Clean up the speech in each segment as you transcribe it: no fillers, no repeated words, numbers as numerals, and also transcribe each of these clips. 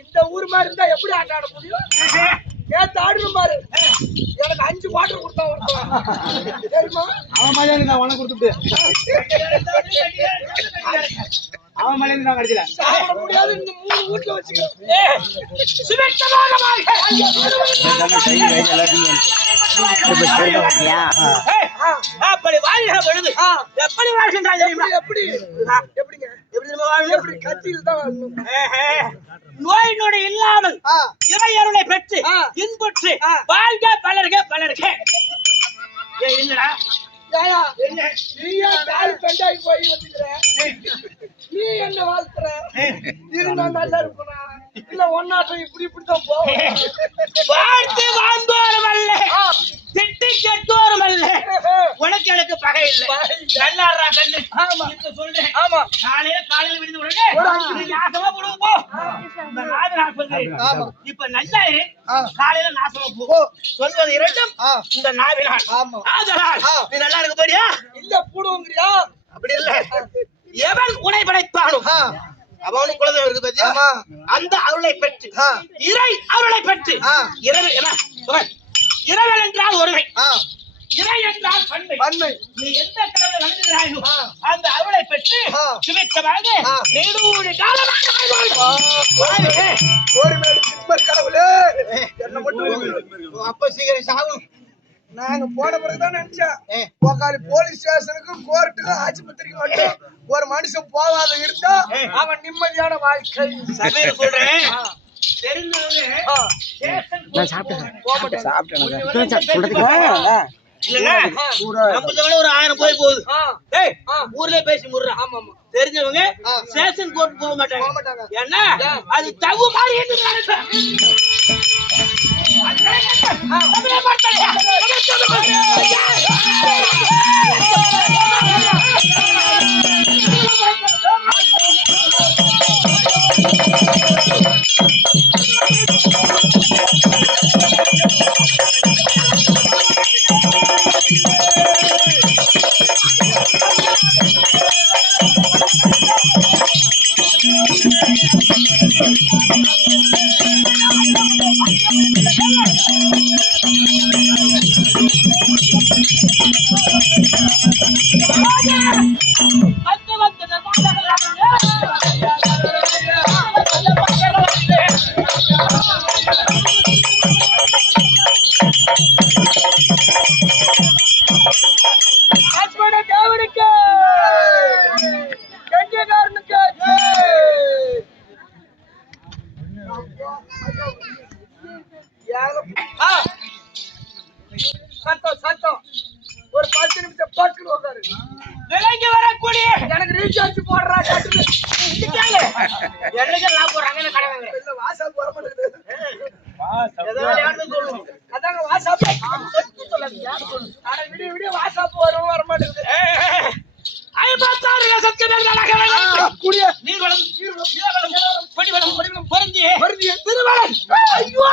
இந்த ஊர் மாதிரி இருந்தா எப்படி ஆட்ட ஆட முடியும்? ஏன் ஆடணும் பாரு. எனக்கு 5 வாட்டர் கொடுத்தா தெரியுமா? அவன் மலையாளி உனக்கு கொடுத்துட்டு அவன் மலையாளி தான் கடைசியில சாப்பிட முடியாது. இந்த 3 வீட்டுல வச்சுக்க. நோய் நொடி இல்லாமல் இறையருளை பெற்று இன்புற்று வாழ்க பலர்க பலர்க. என்னடா நீ என்ன வாழ்த்துற? இருந்தா நல்லா இருப்பா இல்ல ஒன்னாட்டம் இப்படி இப்படித்தான் போவோம். வாழ்த்து வாழ்ந்தோரும் அல்ல, திட்டு கெட்டோரும் அல்ல. உனக்கு எனக்கு பகை இல்லை. நல்லா கண்ணு. ஆமா சொல்றேன். ஆமா காலையில விடுந்து உடனே நாசமா போடுவோம் போ. நான் சொல்றேன். இப்ப நல்லா இரு. காலையில நாசமா போ. சொல்வது இரண்டும் இந்த நாவினால். ஆதலால் நீ நல்லா இருக்க போறியா? இல்ல பூடுவோங்கிறியா? அப்படி இல்ல. எவன் உனை படைத்தாலும் அவனுக்கு குழந்தை இருக்கு பத்தியா? அந்த அருளை பெற்று இறை அருளை பெற்று இறைவன் என்றால் ஒருமை, இறை என்றால் பன்மை. நீ எந்த கடவுளை வணங்குகிறாயோ அந்த அருளை பெற்று சுவிட்சமாக நெடுவூழி காலமாக கடவுளே என்ன மட்டும் அப்ப சீக்கிரம் சாகும். நாங்க போன பிறகுதான் நினைச்சேன் போலீஸ் ஸ்டேஷனுக்கு கோர்ட்டுக்கு ஆஸ்பத்திரிக்கு மட்டும் ஒரு மனுஷன் போகாத இருந்தா அவன் நிம்மதியான வாழ்க்கை. சபையில சொல்றேன். ஒரு 1000 போகுது. ஊர்ல பேசி முடுறா. ஆமா ஆமா தெரிஞ்சவங்க ஸ்டேஷன் கோர்ட் போக மாட்டாங்க. ஏன்னா அது தகு மாதிரி சத்தம் ஒரு 10 நிமிஷம் பாட்டு உட்காரு. விலங்கி வரக்கூடிய எனக்கு ரீசார்ஜ் போடுறா கட்டுது. என்னைக்கெல்லாம் போறாங்க கடவுங்க இல்ல வாட்ஸ்அப் வர மாட்டேங்குது. அதாங்க வாட்ஸ்அப் விடிய வாட்ஸ்அப் வரும் வர மாட்டேங்குது. 56 லட்சம் திருவள்ளம். ஐயோ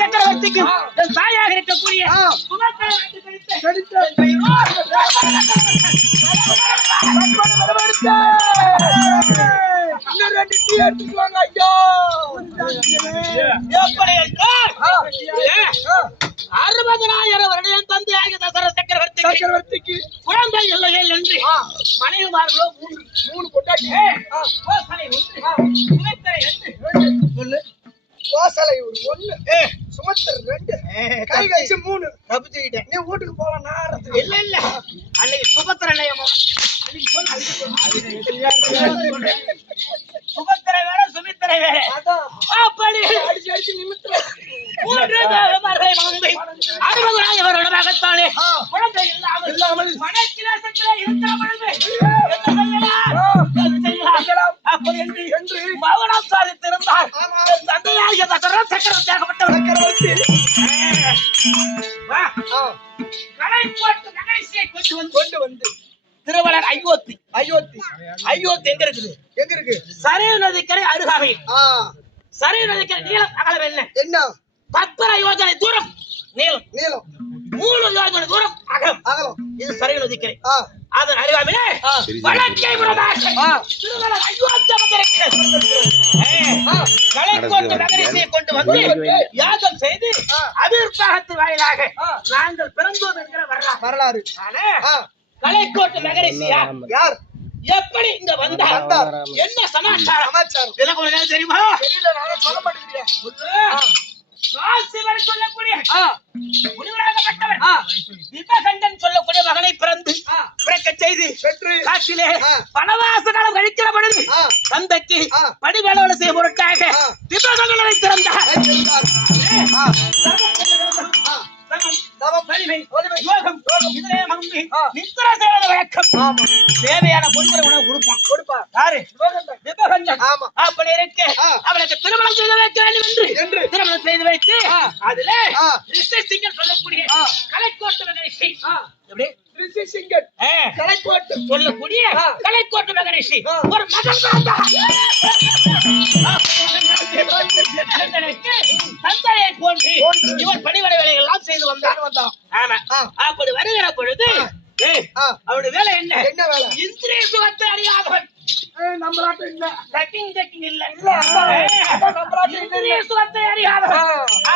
சக்கரவர்த்திக்கு தாயாக இருக்கக்கூடிய 2 டீ எடுத்துட்டு வாங்க ஐயா. எப்படி என்றால் 60,000 வருடம் தந்தையாக தசரத சக்கரவர்த்திக்கு குழந்தை இல்லையே என்று மனைவிமார்களோ 3 பொட்டாட்டி சொல்லு. கோசலை 1 சுமத்தர் 2 கை கழிச்சு 3 தப்பிச்சுக்கிட்டேன். நீ வீட்டுக்கு போலாம் நான் இல்ல அன்னைக்கு சுபத்திர நயமோ சுபத்திரை வேற சுமித்திரை வேற அப்படி அடிச்சு அடிச்சு நிமித்திர 3 மகளை மகன்கள் 60,000 வருடமாகத்தானே குழந்தை இல்லாமல் மனக்கிலாசத்திலே இருக்கிற பொழுது என்ன செய்யலாம்? அப்படி என்று மௌனம் சாதித்திருந்தார். தந்தையாகிய தசரத சக்கரவர்த்தியாகப்பட்டவர் கலைக்கோட்டு நகரிசியை கொண்டு வந்து திருவள்ளுவர் அயோத்தி எங்க இருக்குது? சரையு நதிக்கரை அருகாமை. சரையு நதிக்கரை நீளம் அகலம் என்ன? 10 யோஜனை தூரம் நீளம் 3 யோஜனை தூரம் அகலம். இது சரையு நதிக்கரை. அதன் அருகாமையிலே வடக்கைபுறமாக திருவள்ளுவர் அயோத்தி அமர்ந்திருக்கிறது. கலைக்கோட்டு நகரிசியை கொண்டு வந்து யாகம் செய்து அபிர்வாகத்தின் வாயிலாக நாங்கள் பிறந்தோம் என்கிற வரலாறு. கலைக்கோட்டு நகரிசி யார்? எப்படி இங்க வந்தார்? என்ன சமாச்சாரம்? எனக்கு ஒரு நேரம் தெரியுமா? தெரியல, நானே சொல்ல மாட்டேங்கிறேன். காசிவர் சொல்லக்கூடிய முனிவராகப்பட்டவர் விபகண்டன் சொல்லக்கூடிய மகனை பிறக்கச் செய்து காட்டிலே வனவாச காலம் கழிக்கிற பொழுது தந்தைக்கு படிவேளவனை செய்ய பொருட்டாக விபகண்டனை திறந்தார். தேவையான பொருட்களை உணவு கொடுப்பான். யாரு? விபகண்டன். அப்படி இருக்க அவனுக்கு திருமணம் செய்து வைக்க வேண்டும் என்று திருமணம் செய்து வைத்து அதுல ரிஷிசிங்கர் சொல்லக்கூடிய கலைக்கோட்டு மகரிஷி கலைக்கோட்டு சொல்லக்கூடிய கலைக்கோட்டு மகரிஷி ஒரு மகன் தந்தையை போன்று இவன் பணிவடை வேலைகள் எல்லாம் செய்து வந்தான். அப்படி வருகிற பொழுது அவருடைய வேலை என்ன வேலை? இந்திரிய சுகத்தை அறியாதவன். நம்ம நாட்டு இல்ல இந்திரிய சுகத்தை அறியாதவன்.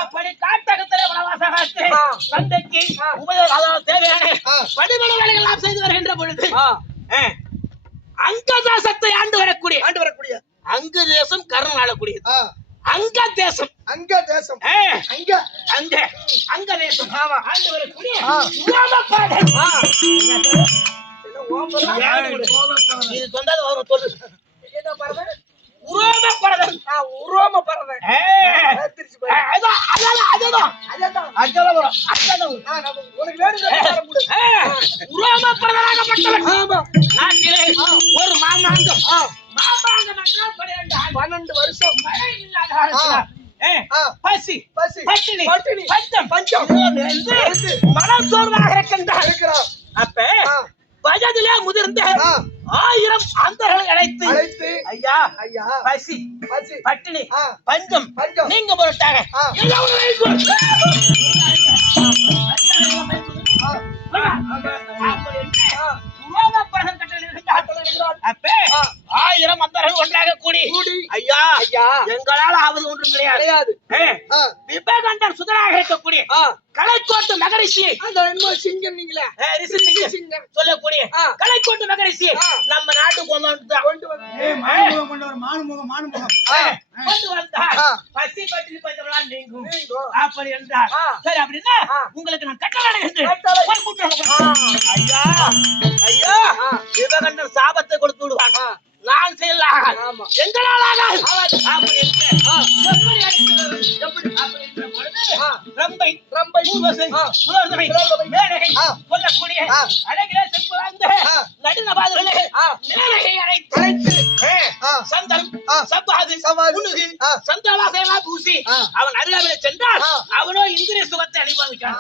அப்படி காட்டகத்திலே வனவாசகத்தை தந்தைக்கு தேவையான பணிவடை வேலைகள் எல்லாம் செய்து வருகின்ற பொழுது அங்க தேசத்தை ஆண்டு வரக்கூடிய அங்கு தேசம் கர்ணன் ஆளக்கூடியது. அங்க தேசம் ஆண்டு வரக்கூடிய இது சொந்தது வரும் சொல்லு. நாட்டிலே ஒரு மாமாங்கம் 12 வருஷம் மழை இல்லாத பசி பட்டினி பஞ்சம் மனம் சோர்வாக இருக்கின்றார். அப்ப வயதிலே முதிர்ந்த 1000 அந்தர்களை அழைத்து ஐயா பசி பட்டினி பஞ்சம் நீங்க பொருட்டாக அப்ப 1000 அந்தர்கள் ஒன்றாக கூடி ஐயா எங்களால் ஆவது ஒன்றும் கிடையாது. விபகண்டன் சுதராக இருக்கக்கூடிய கலைக்கோட்டு மகரிஷி சொல்லக்கூடிய கலைக்கோட்டு மகரிஷி நம்ம நாட்டுக்கு கொண்டு வந்தார். பசி பட்டினி பஞ்சமெல்லாம் நீங்கும் அப்படி என்றார். சரி அப்படின்னா உங்களுக்கு நான் கட்டளை ஐயா விபகண்டன் சாபத்தை கொடுத்து விடுவான். நான் செய்யலாம் எங்களால் சொல்லக்கூடிய அழகிலே செல்வாங்க நடுநபாதுகளே மேலகை அழைத்து சந்தனம் சப்பாது உணுகு சந்தாலாசையெல்லாம் பூசி அவன் அருகாமையிலே சென்றால் அவனோ இந்திரிய சுகத்தை அனுபவிக்கிறான்.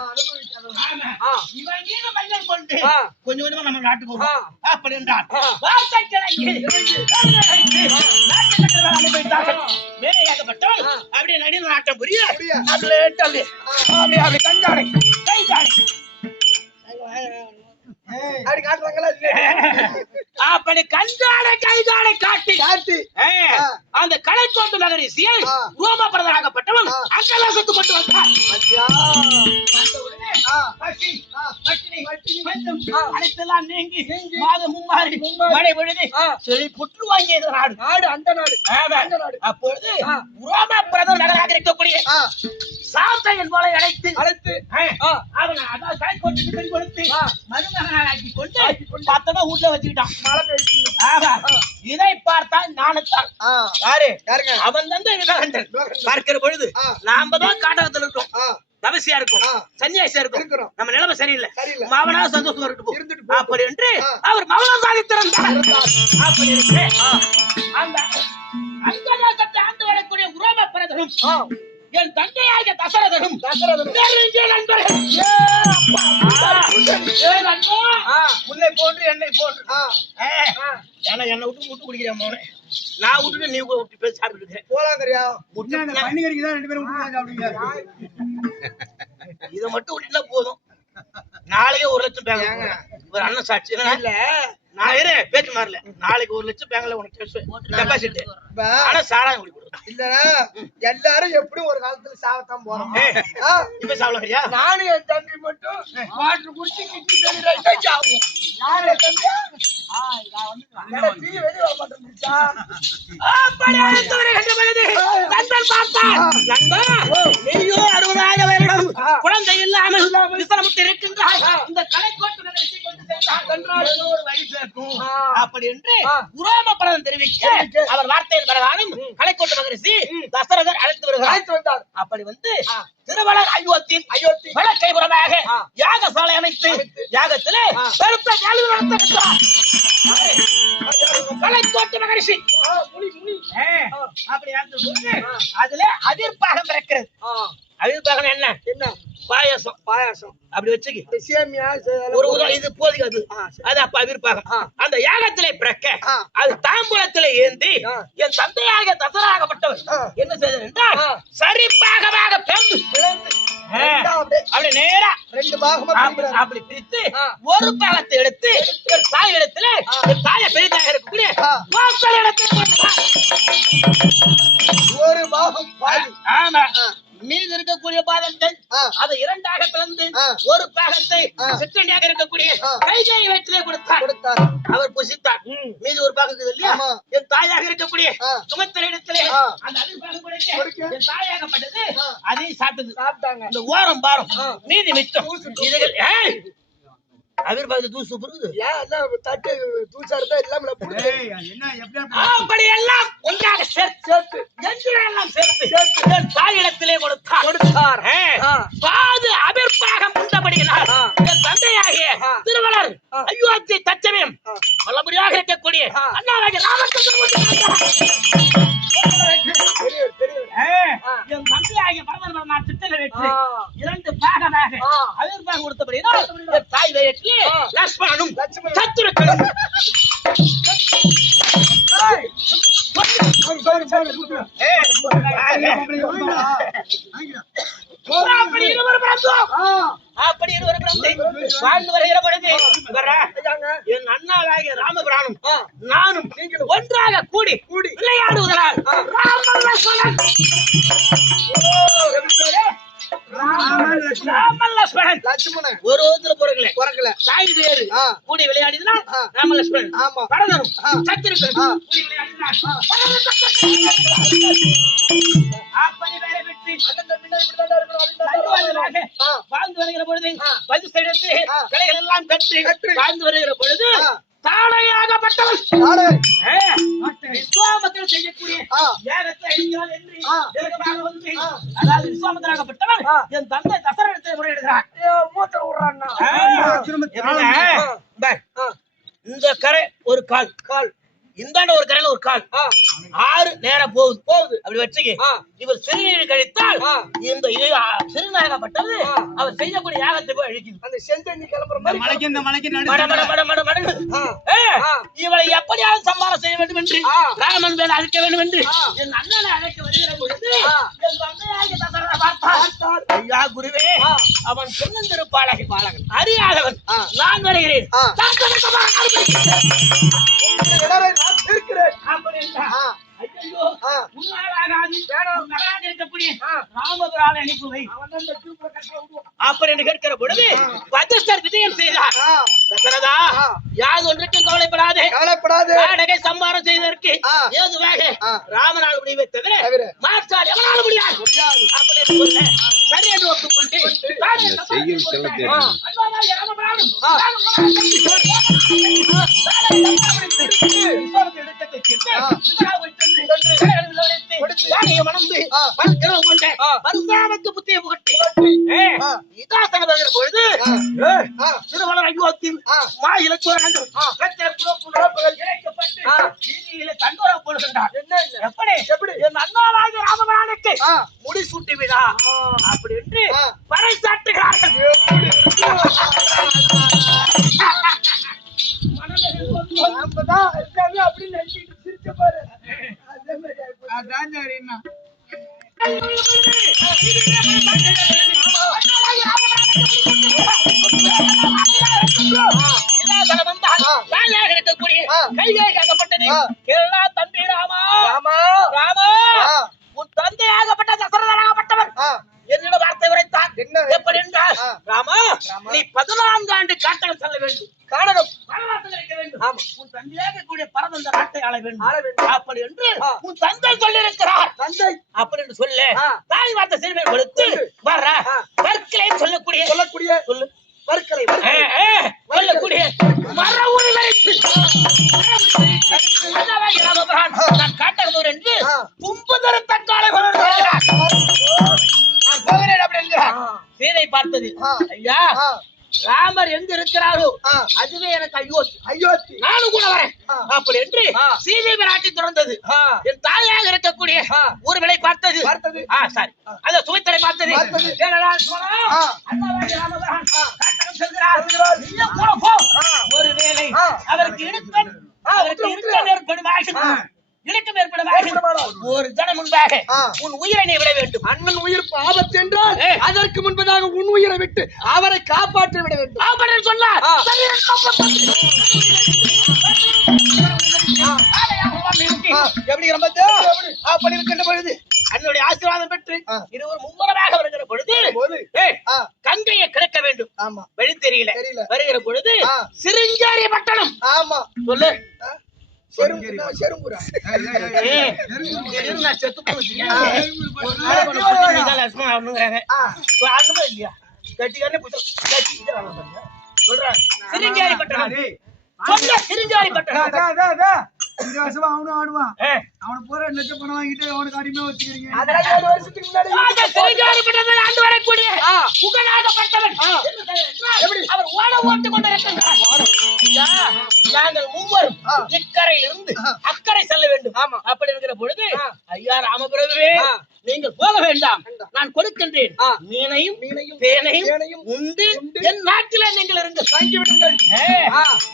இவன் மீது மஞ்சள் கொண்டு கொஞ்சம் கொஞ்சமா நம்ம நாட்டுக்கு போவோம் அப்படி என்றான். வார்த்தை கிழங்கு மேலையாகப்பட்டவன் அப்படியே நடின நாட்டம் புரிய அப்படி கஞ்சாடை கைதாடை அப்படி காட்டுறாங்களா? அப்படி கஞ்சாடை கைதாடை காட்டி அந்த கலைக்கோட்டு நகரிசியை ரோமபரதனாகப்பட்டவன் அங்கலாசத்து கொண்டு வந்தான். வந்த உடனே பசி, பட்டினி, பஞ்சம் அனைத்தெல்லாம் நீங்கி மாதம் மும்மாறி மழை பொழுது செழி புற்று வாங்கியது நாடு. அந்த நாடு. அப்பொழுது ரோமபரதன் நகராக இருக்கக்கூடிய சாத்தையன் போல அழைத்து அவன் அதாவது கலைக்கோட்டுக்கு பெண் கொடுத்து மருமகனாக்கி கொண்டு பார்த்தவன் வீட்டுல வச்சுக்கிட்டான். மழை பெய்யுது. இதை பார்த்தான் ஞானத்தான். யாருங்க? அவன் தந்தை விவேகண்டன். பார்க்கிற பொழுது நாம தான் காட்டகத்துல இருக்கோம், தபசியா இருக்கும், சன்னியாசியா இருக்கும், நம்ம நிலைமை சரியில்லை, மாவனா சந்தோஷமா இருக்கட்டும் அப்படி என்று அவர் மௌனம் சாதித்திருந்தார். அப்படி என்று அந்த அங்கதாசத்தை ஆண்டு வரக்கூடிய ரோமபரதனும் என் தந்தையாக தசரதனும் நெருங்கிய நண்பர்கள். உன்னை போன்று என்னை போன்று என்னை விட்டு முட்டு குடிக்கிறேன் மோனே. நான் விட்டுட்டு நீ விட்டு பேசி சாப்பிட்டு போலாங்கறியா? பண்ணி கறிக்குதான் 2 பேரும் விட்டு சாப்பிடுங்க. இதை மட்டும் விட்டுனா போதும். நாளைக்கே 1 லட்சம் பேங்க ஒரு அண்ணன் சாட்சி இல்ல. நான் பேச்சு மாறல. நாளைக்கு 1 லட்சம் பேங்கல உனக்கு டெபாசிட். ஆனா சாராயம் குடி இல்ல. எல்லாரும் எப்படியும் ஒரு காலத்துல சாவத்தான் போறோம். இப்ப சாவலையா? நானும் என் தம்பி மட்டும் வாட்டர் குடிச்சு கிட்னி ஃபெயிலியர் ஆயிட்டா சாவும். யாரு தம்பி? டீ வெளிய வர மாட்டேங்குதா? அப்படி அழைத்தவரை கண்ட பொழுது நண்பன் பார்த்தான். நண்பா, நீயோ 60 வருடம் குழந்தை இல்லாமல் விசனமுட்டு இருக்கின்றாய். இந்த கலைக்கோட்டு நகரத்தை கொண்டு சென்றால் ஒரு வழி சேர்க்கும் அப்படி என்று ரோமபரதன் தெரிவிக்க அவர் வார்த்தையின் பிரகாரம் கலைக்கோட்டு மகரிஷி தசரதர் அழைத்து வருகிறார். அப்படி வந்து திருவளர் அயோத்தி வழக்கைபுரமாக யாகசாலை அமைத்து யாகத்திலே பெருத்த கேள்வி நடத்திருந்தார் கலைக்கோட்டு மகரிஷி. அப்படி அதுல அதிர்பாகம் பிறக்கிறது. அதிர்பாகம் என்ன? பாயாசம். அப்படி வச்சுக்கி இது போதிக்காது. அது அப்ப அவிர்ப்பாகம். அந்த யாகத்திலே பிறக்க அது தாம்பூலத்திலே ஏந்தி என் தந்தையாக தசராகப்பட்டவர் என்ன செய்தார் என்றால் சரிப்பாகமாக அப்படி நேரா 2 பாகமா அப்படி பிரித்து ஒரு பாகத்தை எடுத்து தாய் இடத்துல தாய பெரிதாக இருக்கக்கூடிய ஒரு பாகம். ஆமா, மீது இருக்கக்கூடிய பாகத்தை அதை 2ஆக பிளந்து ஒரு பாகத்தை சிற்றண்டியாக இருக்கக்கூடிய கைகை வயிற்றிலே கொடுத்தார். அவர் புசித்தார். மீது ஒரு பாகம் இல்லையா? என் தாயாக இருக்கக்கூடிய சுமத்திர இடத்திலே அந்த அதிர்பாகம் கொடுக்க என் தாயாகப்பட்டது அதையும் சாப்பிட்டாங்க. இந்த ஓரம் பாரம் மீதி மிச்சம் இதுகள் அவிர்வாத தூசு புரியுது. தட்டு தூசா இருந்தா இல்லாம அப்படி எல்லாம் ஒன்றாக சேர்த்து எல்லாம் சேர்த்து தாயிடத்திலே கொடுத்தார். பாது அவிர்வாகம் உண்டபடியினால் என் தந்தையாகிய திருவளர் அயோத்தி தச்சமயம் நல்லபடியாக இருக்கக்கூடிய அண்ணாவாகிய என் தந்தையாகிய பரமன் சித்தலை வெற்றி 2 பாகமாக அவிர்வாகம் கொடுத்தபடியினால் தாய் வயிற்றிலே லட்சுமணனும் சத்துருக்களும் அப்படி வாழ்ந்து வருகிற பொழுது என் அண்ணாவாகிய ராமபிரானும் நானும் ஒன்றாக கூடி விளையாடுவதால் லட்சுமணன் ஒரு பிறக்கல தாய் வேறு கூடி விளையாடினால் ராமலட்சுமணன் பரதனும் சத்திருக்கனும் கூடி விளையாடினால் அப்படி வேலை பெற்று வாழ்ந்து வருகிற பொழுது பரிசெடுத்து கலைகள் எல்லாம் கற்று வாழ்ந்து வருகிற பொழுது தானையாகப்பட்டவன் விஸ்வாமத்தில் செய்யக்கூடிய யாகத்தை அழிக்கிறான் என்று அதாவது விஸ்வாமத்திராகப்பட்டவன் என் தந்தை தசரத்தை முறையிடுகிறான். மூத்த விடுறான். இந்த கரை ஒரு கால் இந்தாண்ட ஒரு கரையில ஒரு கால் 6 நேரம் போகுது அப்படி வச்சுக்க. இவர் சிறுநீர் கழித்தால் இந்த சிறுநாயகப்பட்டது அவர் செய்யக்கூடிய யாகத்தை போய் அழிக்குது. அந்த செஞ்சு கிளம்புற இவளை எப்படியாவது சம்மாரம் செய்ய வேண்டும் என்று ராமன் மேல அழைக்க வேண்டும் என்று என் அண்ணனை அழைக்க வருகிற பொழுது என் தந்தையாகிய தசரதை பார்த்தார். ஐயா குருவே, அவன் சொன்னந்திருப்பாளகன் அறியாதவன், நான் வருகிறேன். ஆளை அனுப்புவை அப்படி என்று கேட்கிற பொழுது வசிஷ்டர் விஜயம் செய்தார். தசரதா யாது ஒன்றுக்கும் கவலைப்படாதே, காடகை சம்மாரம் செய்வதற்கு ஏதுவாக ராமனால் முடிவை தவிர மாற்றால் எவனாலும் முடியாது அப்படி என்று சொல்ல சரி என்று ஒப்புக்கொண்டு புத்திய புகட்டி பொழுது திருமணம் அயோத்தி மா இலக்குவரங்கள் தண்டோரம் போடுகின்றார். எப்படி என் அண்ணாவாகிய ராமபிரானுக்கு முடி சூட்டி விடா அப்படி என்று பறை சாட்டுகிறார்கள். அப்படின்னு நினைச்சிட்டு சிரிச்ச பாரு. அதான் தந்தை ராமா ராமா உன் தந்தையாகப்பட்ட தசரதனாகப்பட்டவர் என்னிடம் வார்த்தை உரைத்தார். எப்படி என்றால் ராமா நீ 14 ஆண்டு காட்டகம் செல்ல வேண்டும், வனவாசம் இருக்க வேண்டும், உன் தந்தையாக கூடிய பரமந்த நாட்டை ஆள வேண்டும் அப்படி என்று உன் தந்தை சொல்லியிருக்கிறார். தந்தை அப்படி என்று சொல்ல தாய் வார்த்தை சிறுமை கொடுத்து வர்ற வர்க்கலை சொல்லக்கூடிய சொல்லு வர்க்கலை சொல்லக்கூடிய மர ஊரை வரைத்து நான் காட்டகம் என்று கும்புதர தக்காலை சீதை பார்த்தது. ஐயா ராமர் எங்க இருக்கிறாரோ அதுவே எனக்கு அயோத்தி, நானும் கூட வரேன் அப்படி என்று சீதை பிராட்டி தொடர்ந்தது. என் தாயாக இருக்கக்கூடிய ஊர்களை பார்த்தது சாரி அத சுவைத்தலை பார்த்தது. ஒருவேளை அவருக்கு இடுக்கம் ஏற்படுமாக ஒரு ஜனம் முன்பாக உன் உயிரை நீ விட வேண்டும். அண்ணன் உயிர் ஆபத்து என்றால் அதற்கு முன்பதாக உன் உயிரை விட்டு அவரை காப்பாற்ற விட வேண்டும் அப்படின்னு சொன்னார். எப்படி அப்படி இருக்கின்ற பொழுது என்னுடைய ஆசீர்வாதம் பெற்று இருவர் மும்முரமாக வருகிற பொழுது கங்கையை கிடக்க வேண்டும். ஆமா வழி தெரியல வருகிற பொழுது சிருங்காரி பட்டணம். ஆமா சொல்லு அவனும் ஆடுவான். அவனை போற நெச்ச பணம் வாங்கிட்டு அவனுக்கு அடிமையா வச்சுக்கிறீங்க. நாங்கள் மூவரும் இக்கரையில் இருந்து அக்கறை செல்ல வேண்டும். அப்படி இருக்கிற பொழுது ஐயா ராமபிரபுவே நீங்கள் போக வேண்டாம், நான் கொடுக்கின்றேன். மீனையும் தேனையும் உண்டு என் நாட்டில நீங்கள் இருந்து தங்கிவிடுங்கள்.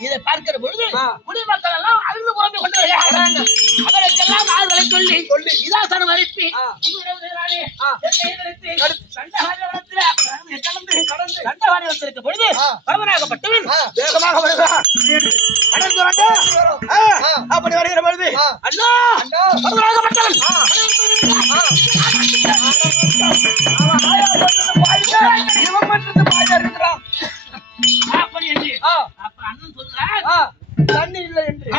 இதை பார்க்கிற பொழுது குடிமக்கள் எல்லாம் அழுது புறந்து கொண்டு வருகிறாங்க. அவருக்கெல்லாம் ஆள்களை சொல்லி இதாசனம் அனுப்பி கடந்து பொழுது பரவனாகப்பட்டவன் வேகமாக வருகிறான். அப்படி வருகிற பொழுது அண்ணா பரவனாகப்பட்டவன் அப்படி என்று அப்ப அண்ணன் சொல்கிறார் தண்ணி இல்லை என்று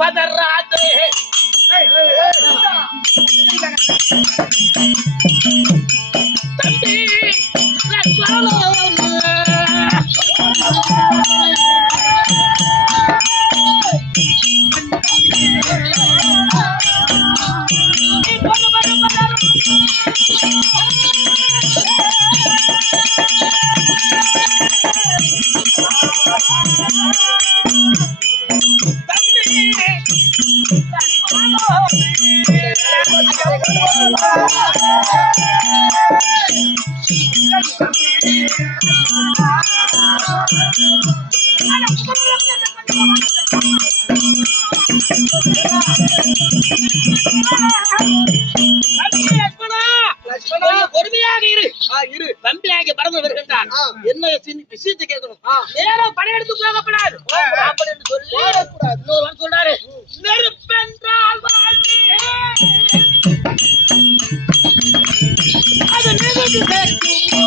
பதறாதே தம்பி நேரம் படையெடுத்து போகப்படாது அப்படின்னு சொல்லி இன்னொருவன் சொல்றாரு, நெருப்பென்றால் வாழ்வே அது நிகழ்ந்து கேட்குமோ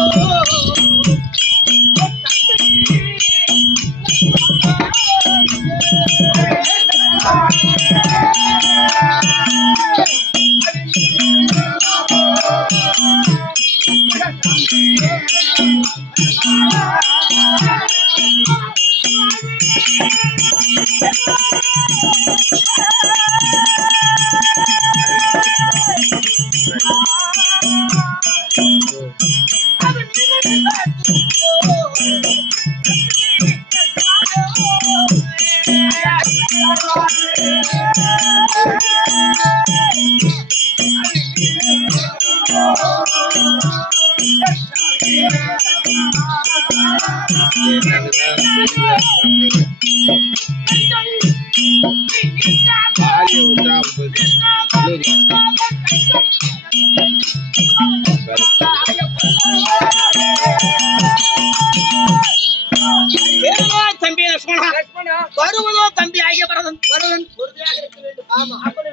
தம்பி லட்சுமணா, வருவதோ தம்பி ஆகிய பரதன் உறுதியாக இருக்க வேண்டும். அப்படி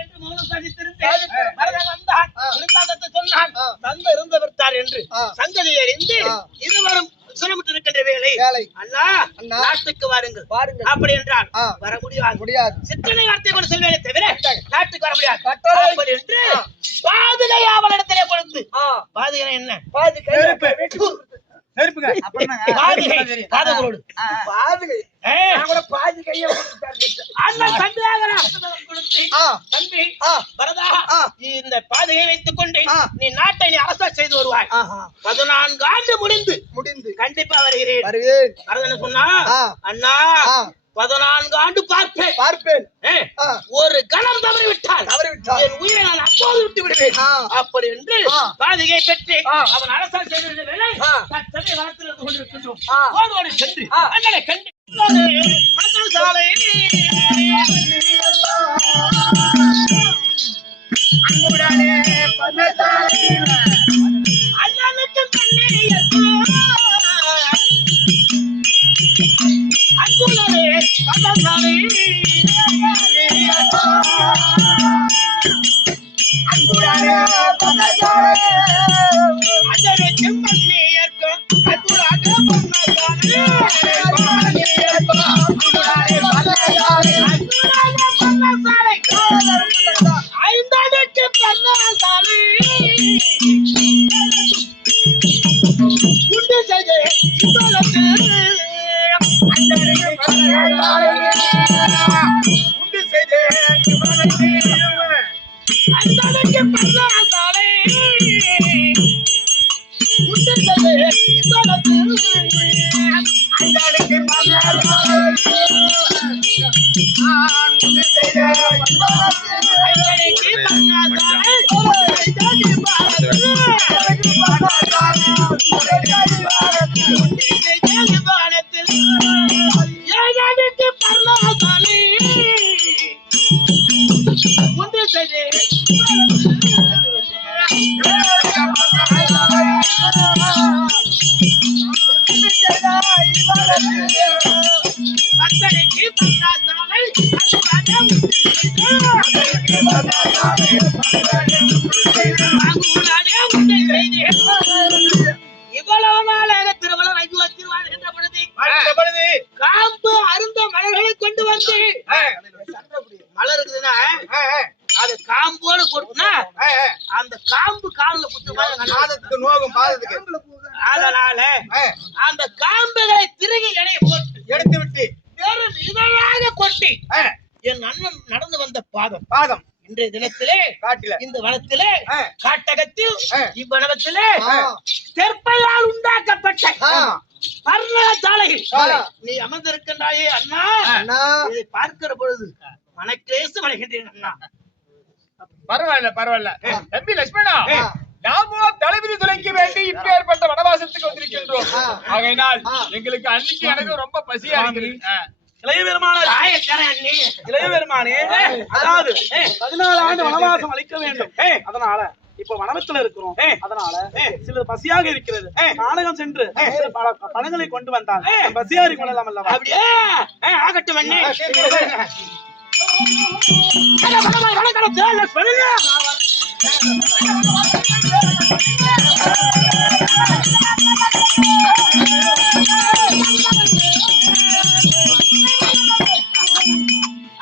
என்று மௌனம் சாதித்திருந்தேன். பரதன் வந்தான், விருத்தாந்தத்தை சொன்னான், தந்தை இருந்து விட்டார் என்று சங்கதியை அறிந்து இருவரும் சிரமத்திருக்கின்ற வேலை, அண்ணா நாட்டுக்கு வாருங்கள் அப்படி என்றால் வர முடியாது. சிற்றனை வார்த்தை கொண்டு செல்வேனே தவிர நாட்டுக்கு வர முடியாது அப்படி என்று பாதுகை அவளிடத்திலே கொடுத்து, பாதுகை என்ன இந்த பாதையை வைத்துக் கொண்டு நீ நாட்டை நீ அரசா செய்து வருவாய். 14 ஆண்டு முடிந்து கண்டிப்பா வருகிறேன். வரதன் சொன்னா, அண்ணா 14 ஆண்டு பார்ப்பேன். ஒரு கணம் தவறிவிட்டால் என் உயிரை நான் அப்போது விட்டு விடுவேன் அப்படி என்று பாதிகை பெற்று அவன் அரசால் செய்த வேலை தச்சனை வளர்த்து கொண்டிருக்கின்றோம். ஓடோடி சென்று அண்ணனை கண்டு சாலை அண்ணனுக்கு தண்ணீர் அன்புள்ளே பதசாலை அண்ணனை செம்மண்ணே ஏற்கும் அன்புளாக பண்ணசாலை 5 அடுக்கு பண்ணசாலை உண்டு செய்ய உண்டு செய்த அந்தனுக்கு பண்ணசாலை உண்டு செய்த அந்தனுக்கு இவ்வளவு நாளாக திருமணம் வைத்திருவார் பொழுது காம்பு அருந்த மலர்களை கொண்டு வந்து மலர் இருக்குதுன்னா அது காம்போடு கொடுத்தா அந்த காம்பு காலில் குத்து நோகும் பாதத்துக்கு. அதனால அந்த காம்புகளை திருகி எடையை போட்டு எடுத்து விட்டு வெறும் இதழாக கொட்டி என் அண்ணன் நடந்து வந்த பாதம் இன்றைய தினத்திலே இந்த வனத்திலே காட்டகத்தில் இவ்வனத்திலே தெற்பையால் உண்டாக்கப்பட்ட பர்ணக சாலையில் நீ அமர்ந்திருக்கின்றாயே அண்ணா, இதை பார்க்கிற பொழுது மனக்கிலேசு வளைகின்றேன் அண்ணா. பரவாயில்ல தம்பி லட்சுமணா, நாமோ தளபதி துளைக்க வேண்டி இப்ப ஏற்பட்ட வனவாசத்துக்கு வந்திருக்கின்றோம். ஆகையினால் எங்களுக்கு அன்னைக்கு எனக்கு ரொம்ப பசியா இருக்கிறது. இளையபெருமானே, அதாவது 14 ஆண்டு வனவாசம் அளிக்க வேண்டும். அதனால இப்ப வனத்துல இருக்கிறோம். அதனால சில பசியாக இருக்கிறது. நாடகம் சென்று சில பழங்களை கொண்டு வந்தால் பசியாரி கொள்ளலாம் அல்லவா? அப்படியே ஆகட்டும் அண்ணே.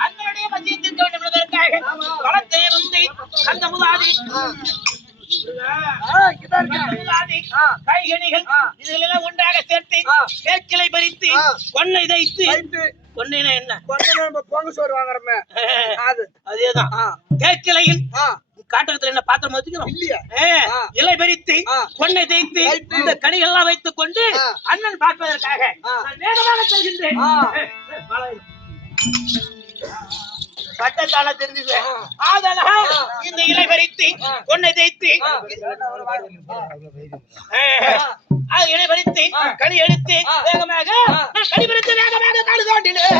அண்ணனுடைய பசியை தீர்க்க வேண்டும் என்பதற்காக வளத்தை வந்து அந்த முதாதி காய்கனிகள் இதெல்லாம் ஒன்றாக சேர்த்து கேக்கிளை பறித்து பொன்னை தைத்து பொன்னைனா என்ன பொங்க சோறு வாங்குறமே அதேதான் கேக்கிளையில் காட்டகத்துல என்ன பாத்திரம் வச்சுக்கிறோம் இல்லையா இலை பறித்து பொன்னை தைத்து இந்த கனிகள் எல்லாம் வைத்துக் கொண்டு அண்ணன் பார்ப்பதற்காக நான் வேகமாக செல்கின்றேன். பட்டத்தால தெரிஞ்சது அதனால் இந்த இலை பறித்து பொன்னை தைத்து இலை பறித்து கனி எடுத்து வேகமாக கனி பறித்து வேகமாக காடு தாண்டினேன்.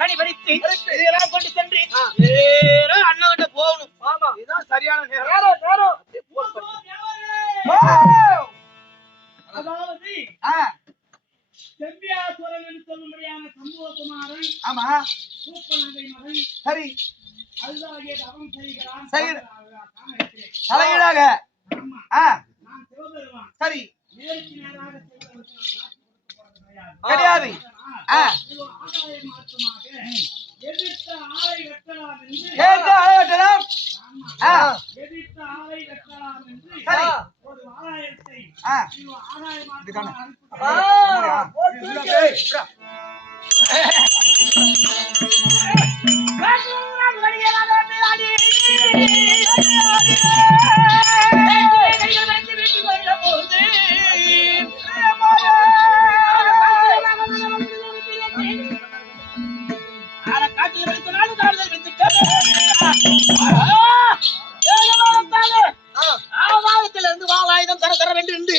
கனி பறித்து இதெல்லாம் கொண்டு சென்று நேரம் அண்ணன் போகணும். ஆமா இதுதான் சரியான நேரம். அதாவது செம்பியாசுரன் என்று சொல்லும்படியான சம்பவகுமாரன் ஆமா சூப்பநகை மகன் சரி அல்லாகிய தவம் செய்கிறான். தலையீடாக நான் சிவபெருமான் சரி நேருக்கு நேராக கிடையாது. ஆதாய மாற்றமாக எதிர்த்த ஆளை வெட்டலாம் என்று எதிர்த்த ஆளை வெட்டலாம் என்று ஒரு ஆதாயத்தை ஆதாய மாற்றமாக ஆவாயத்திலிருந்து வாவாயுதம் தர தர என்று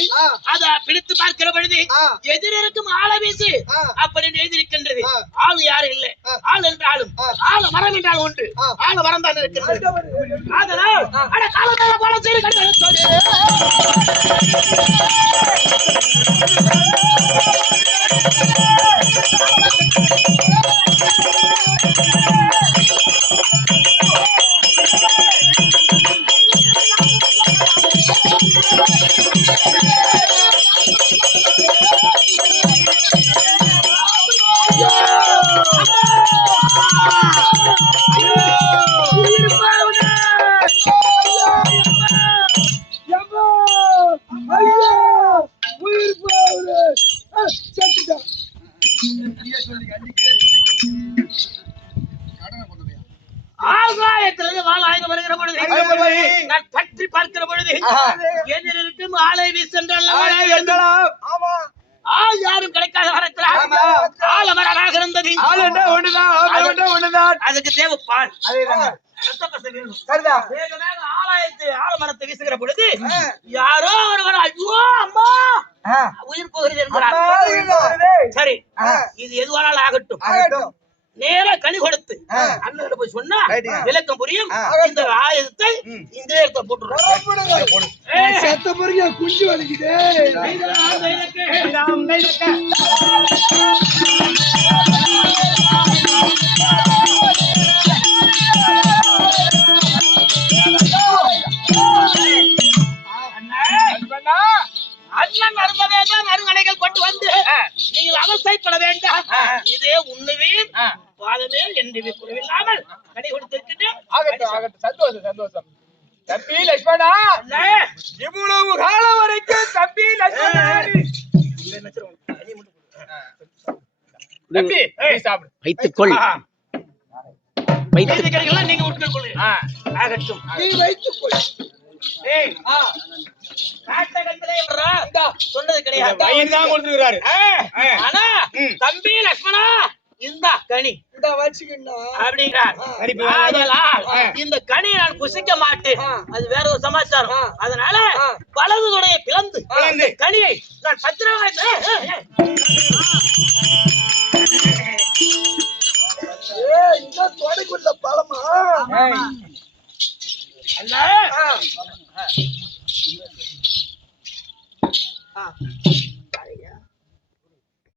அதை பிடித்து பார்க்கிற பொழுது எதிரிருக்கும் ஆளை வீசு அப்படின்னு எழுதியிருக்கின்றது. ஆளு யாரும் இல்லை. ஆள் என்றாலும் ஆள மரம் என்றால் ஒன்று. ஆள மரம் தான் இருக்கின்றது. அதனால் காலத்தை போல சரி ஆகாயத்திலிருந்து வாழாய்ந்து வருகிற பொழுது நான் பற்றி பார்க்கிற பொழுது எதிரிருக்கும் ஆளை வீசென்றால் ஆள் யாரும் கிடைக்காத வரத்தில் ஆலமராக இருந்தது. அதுக்கு தேவை பால். ஆலமரத்தை வீசுகிற பொழுது யாரோ ஒருவர் ஐயோ அம்மா உயிர் போகிறது என்கிறார். சரி இது எதுவானாலும் ஆகட்டும். நேர கனி கொடுத்து அண்ணன் போய் சொன்னா விளக்கம் புரியும். இந்த ஆயுதத்தை இந்த இடத்தை போட்டுருவோம். செத்த பிறகு குஞ்சு வலிக்குது. அண்ணன் அருந்தவேதான் அருங்கலைகள் கொண்டு வந்து நீங்கள் அவசைப்பட வேண்டாம். இதே உண்மையின் பாதமே என்று குறைவில்லாமல் கடை கொடுத்திருக்கின்றேன். சந்தோஷம் தம்பி லட்சுமணா, இவ்வளவு காலம் வரைக்கும் தம்பி லட்சுமணா தம்பி வைத்துக்கொள். நீங்க உட்கொள். ஆகட்டும் நீ வைத்துக்கொள். சொன்னது கிடையாது. தான் கொடுத்துருக்காரு. ஆனா தம்பி லட்சுமணா இந்த கனி இத வச்சுக்கின்னா அப்படிங்கிறார். ஆதலால் இந்த கனியை நான் புசிக்க மாட்டேன். அது வேற ஒரு சமாச்சாரம். அதனால வலது துணையை பிளந்து கனியை நான் பத்திரமா இன்னும் தொடைக்குள்ள பழமா அல்ல